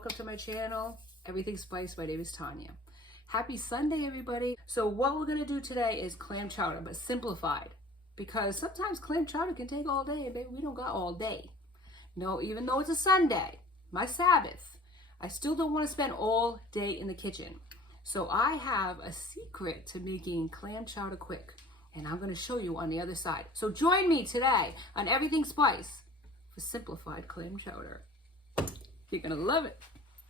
welcome to my channel, Everything Spice. My name is Tanya. Happy Sunday, everybody. So what we're gonna do today is clam chowder, but simplified. Because sometimes clam chowder can take all day, and baby, we don't got all day. No, even though it's a Sunday, my Sabbath, I still don't want to spend all day in the kitchen. So I have a secret to making clam chowder quick, and I'm going to show you on the other side. So join me today on Everything Spice for simplified clam chowder. You're going to love it.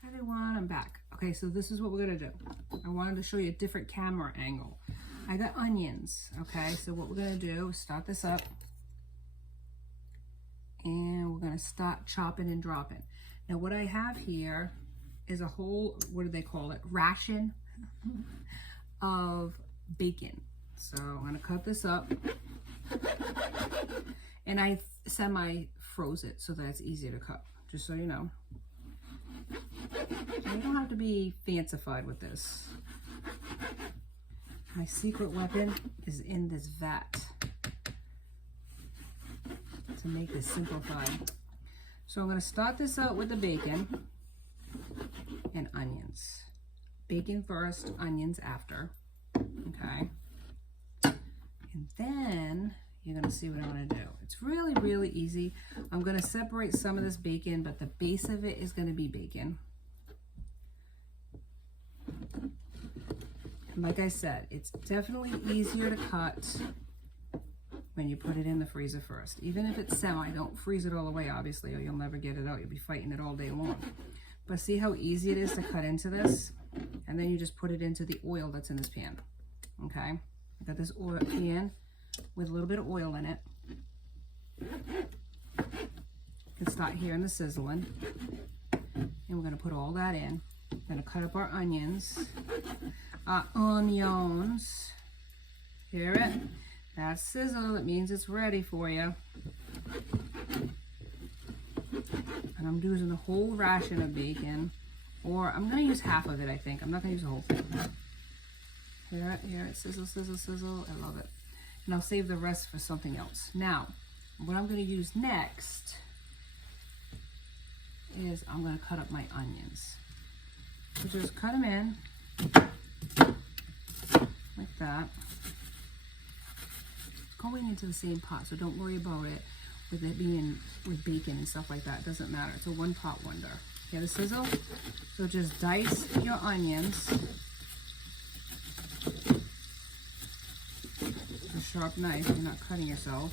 Hi everyone, I'm back. Okay, so this is what we're going to do. I wanted to show you a different camera angle. I got onions, okay? So what we're going to do is start this up, and we're going to start chopping and dropping. Now what I have here is a whole, what do they call it? Ration of bacon. So I'm going to cut this up, and I semi-froze it so that it's easier to cut, just so you know. So you don't have to be fancified with this. My secret weapon is in this vat to make this simplified. So I'm going to start this out with the bacon and onions. Bacon first, onions after. Okay. And then you're going to see what I'm going to do. It's really, really easy. I'm going to separate some of this bacon, but the base of it is going to be bacon. And like I said, it's definitely easier to cut when you put it in the freezer first. Even if it's semi, don't freeze it all the way, obviously, or you'll never get it out. You'll be fighting it all day long. But see how easy it is to cut into this? And then you just put it into the oil that's in this pan. Okay? I got this oil pan with a little bit of oil in it. You can start hearing the sizzling. And we're going to put all that in. We're going to cut up our onions. Our onions. Hear it? That sizzle, it means it's ready for you. And I'm using the whole ration of bacon, or I'm going to use half of it, I think. I'm not going to use the whole thing. Hear it, sizzle, sizzle, sizzle. I love it. And I'll save the rest for something else. Now, what I'm going to use next is I'm going to cut up my onions. So just cut them in like that. Going into the same pot, so don't worry about it with it being with bacon and stuff like that. It doesn't matter. It's a one pot wonder. Hear the sizzle? So just dice your onions. A sharp knife, you're not cutting yourself.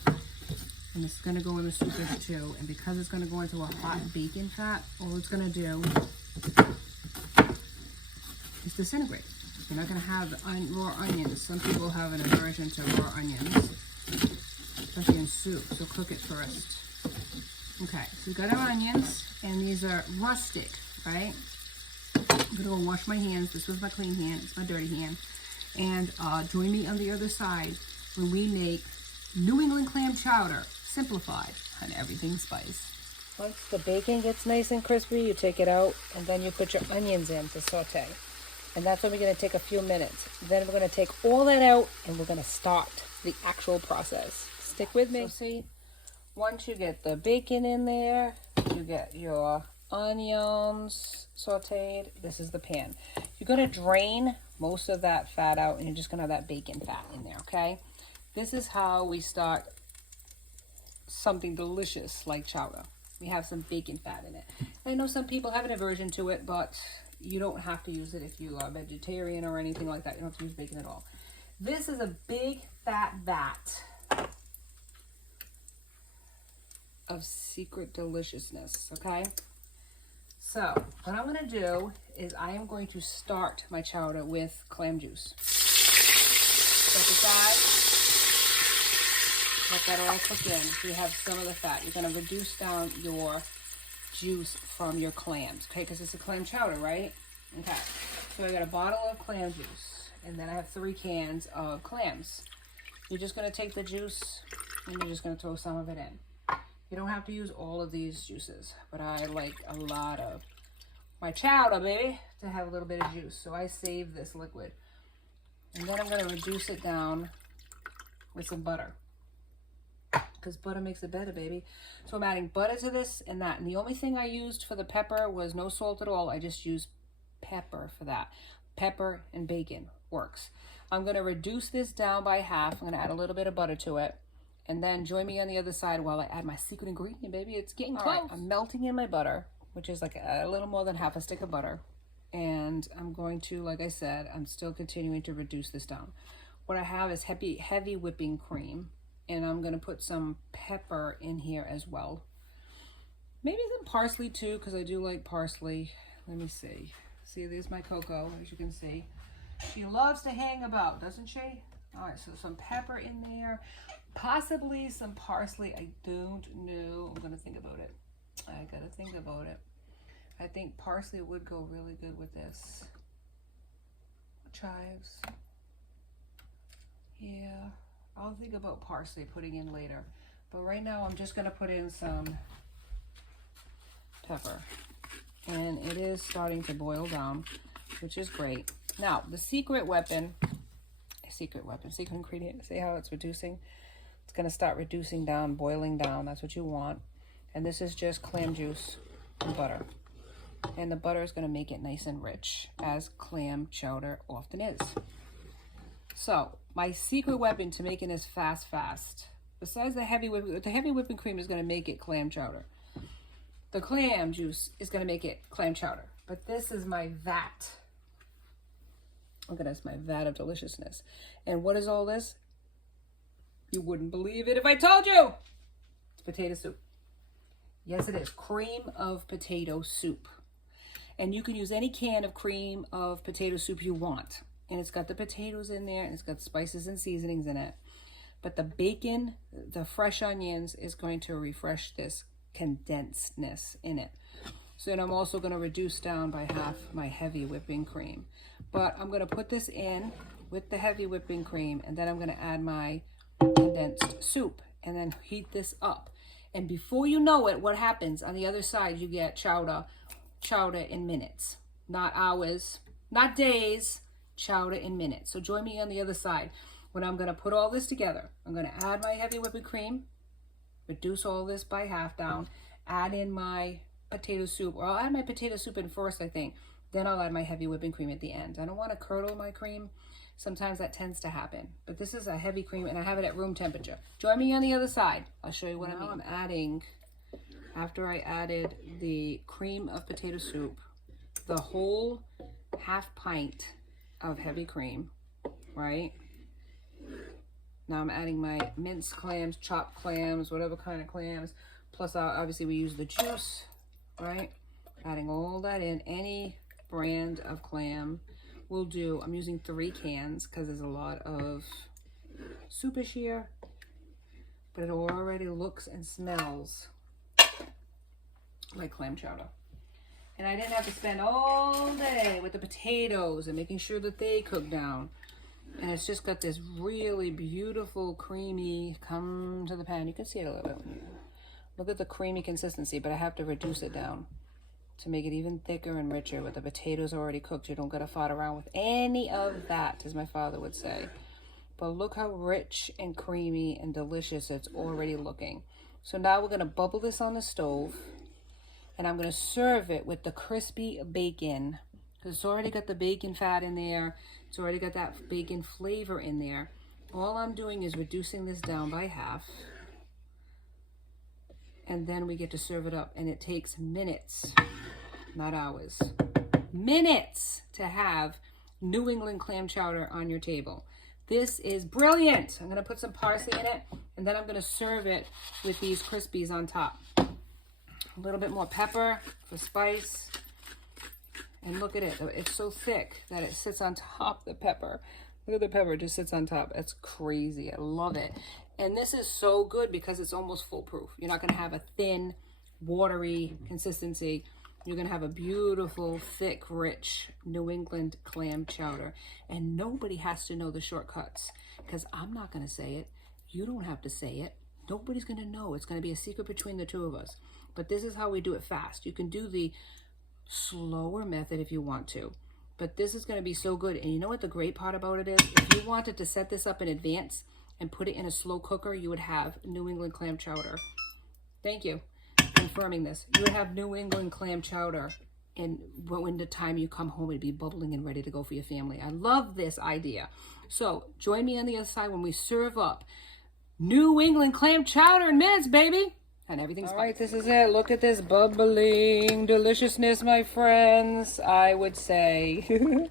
And it's going to go in the soupers too. And because it's going to go into a hot bacon fat, all it's going to do is disintegrate. You're not going to have raw onions. Some people have an aversion to raw onions, especially in soup, so cook it first. Okay, so we got our onions, and these are rustic, right? I'm going to go and wash my hands. This was my clean hand. It's my dirty hand. And join me on the other side when we make New England clam chowder, simplified on Everything Spice. Once the bacon gets nice and crispy, you take it out, and then you put your onions in to saute. And that's only going to take a few minutes. Then we're going to take all that out, and we're going to start the actual process. Stick with me. So see, once you get the bacon in there, you get your onions sauteed. This is the pan. You're going to drain most of that fat out, and you're just going to have that bacon fat in there, okay? This is how we start something delicious like chowder. We have some bacon fat in it. I know some people have an aversion to it, but you don't have to use it if you are vegetarian or anything like that. You don't have to use bacon at all. This is a big fat vat of secret deliciousness, okay? So what I'm going to do is I am going to start my chowder with clam juice. Set aside. Let that all cook in. So you have some of the fat. You're going to reduce down your juice from your clams, okay? Because it's a clam chowder, right? Okay. So I got a bottle of clam juice, and then I have 3 cans of clams. You're just going to take the juice, and you're just going to throw some of it in. You don't have to use all of these juices, but I like a lot of my chowder, baby, to have a little bit of juice. So I save this liquid. And then I'm going to reduce it down with some butter. because butter makes it better, baby. So I'm adding butter to this and that. And the only thing I used for the pepper was no salt at all. I just used pepper for that. Pepper and bacon works. I'm going to reduce this down by half. I'm going to add a little bit of butter to it. And then join me on the other side while I add my secret ingredient, baby. It's getting close. Right, I'm melting in my butter, which is like a little more than half a stick of butter. And I'm going to, like I said, I'm still continuing to reduce this down. What I have is heavy whipping cream. And I'm going to put some pepper in here as well. Maybe some parsley too, because I do like parsley. Let me see. See, there's my Coco, as you can see. She loves to hang about, doesn't she? All right, so some pepper in there. Possibly some parsley. I don't know. I'm going to think about it. I got to think about it. I think parsley would go really good with this. Chives. Yeah. I'll think about parsley putting in later. But right now I'm just going to put in some pepper. And it is starting to boil down, which is great. Now, the secret ingredient, see how it's reducing? It's going to start reducing down, boiling down. That's what you want. And this is just clam juice and butter. And the butter is going to make it nice and rich, as clam chowder often is. So, my secret weapon to making this fast, besides the heavy whipping cream is going to make it clam chowder. The clam juice is going to make it clam chowder. But this is my vat. Look at this, my vat of deliciousness. And what is all this? You wouldn't believe it if I told you. It's potato soup. Yes, it is. Cream of potato soup. And you can use any can of cream of potato soup you want. And it's got the potatoes in there, and it's got spices and seasonings in it. But the bacon, the fresh onions is going to refresh this condensedness in it. So then I'm also going to reduce down by half my heavy whipping cream. But I'm going to put this in with the heavy whipping cream, and then I'm going to add my condensed soup and then heat this up. And before you know it, what happens on the other side, you get chowder in minutes, not hours, not days. Chowder in minutes. So join me on the other side when I'm going to put all this together. I'm going to add my heavy whipping cream, reduce all this by half down, add in my potato soup, or I'll add my potato soup in first, I think. Then I'll add my heavy whipping cream at the end. I don't want to curdle my cream. Sometimes that tends to happen. But this is a heavy cream, and I have it at room temperature. Join me on the other side. I'll show you what I mean. I'm adding, after I added the cream of potato soup, the whole half pint of heavy cream, right? Now I'm adding my minced clams, chopped clams, whatever kind of clams. Plus, obviously, we use the juice, right? Adding all that in. Any brand of clam will do. I'm using 3 cans because there's a lot of soupish here. But it already looks and smells like clam chowder. And I didn't have to spend all day with the potatoes and making sure that they cook down. And it's just got this really beautiful, creamy, come to the pan. You can see it a little bit. Look at the creamy consistency, but I have to reduce it down to make it even thicker and richer. With the potatoes already cooked, you don't got to fart around with any of that, as my father would say. But look how rich and creamy and delicious it's already looking. So now we're going to bubble this on the stove. And I'm going to serve it with the crispy bacon. Because it's already got the bacon fat in there. It's already got that bacon flavor in there. All I'm doing is reducing this down by half. And then we get to serve it up. And it takes minutes, not hours. Minutes to have New England clam chowder on your table. This is brilliant. I'm going to put some parsley in it. And then I'm going to serve it with these Crispies on top. A little bit more pepper for spice. And look at it. It's so thick that it sits on top of the pepper. Look at the pepper. It just sits on top. That's crazy. I love it. And this is so good because it's almost foolproof. You're not going to have a thin, watery consistency. You're going to have a beautiful, thick, rich New England clam chowder. And nobody has to know the shortcuts because I'm not going to say it. You don't have to say it. Nobody's going to know. It's going to be a secret between the two of us. But this is how we do it fast. You can do the slower method if you want to. But this is going to be so good. And you know what the great part about it is? If you wanted to set this up in advance and put it in a slow cooker, you would have New England clam chowder. Thank you for confirming this. You would have New England clam chowder, and when the time you come home, it'd be bubbling and ready to go for your family. I love this idea. So join me on the other side when we serve up New England clam chowder in minutes, baby. And everything's all right. This is it. Look at this bubbling deliciousness, my friends. I would say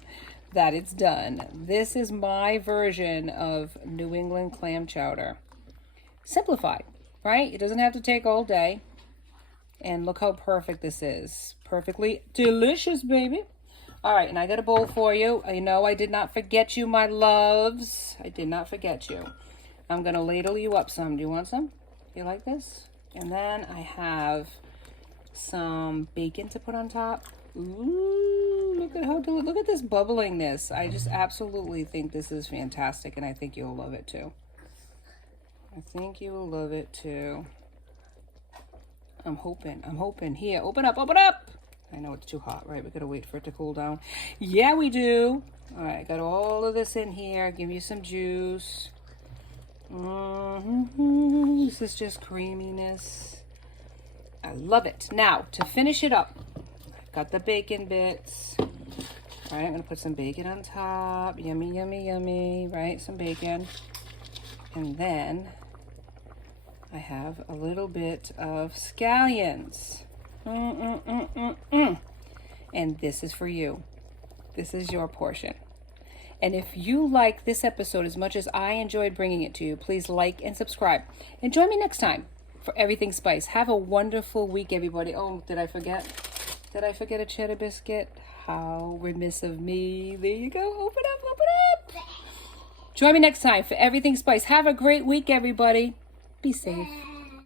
that it's done. This is my version of New England clam chowder. Simplified, right? It doesn't have to take all day. And look how perfect this is. Perfectly delicious, baby. All right, and I got a bowl for you. I know I did not forget you, my loves. I did not forget you. I'm going to ladle you up some. Do you want some? You like this? And then I have some bacon to put on top. Ooh, look at this bubblingness. I just absolutely think this is fantastic, and I think you'll love it too. I think you will love it too. I'm hoping. Here, open up. I know it's too hot, right? We gotta wait for it to cool down. Yeah, we do. All right, got all of this in here. Give you some juice. This is just creaminess. I love it. Now, to finish it up, I've got the bacon bits. All right, I'm gonna put some bacon on top. Yummy, yummy, yummy, right? Some bacon. And then I have a little bit of scallions. And this is for you. This is your portion. And if you like this episode as much as I enjoyed bringing it to you, please like and subscribe. And join me next time for Everything Spice. Have a wonderful week, everybody. Oh, did I forget? Did I forget a cheddar biscuit? How remiss of me. There you go. Open up. Join me next time for Everything Spice. Have a great week, everybody. Be safe.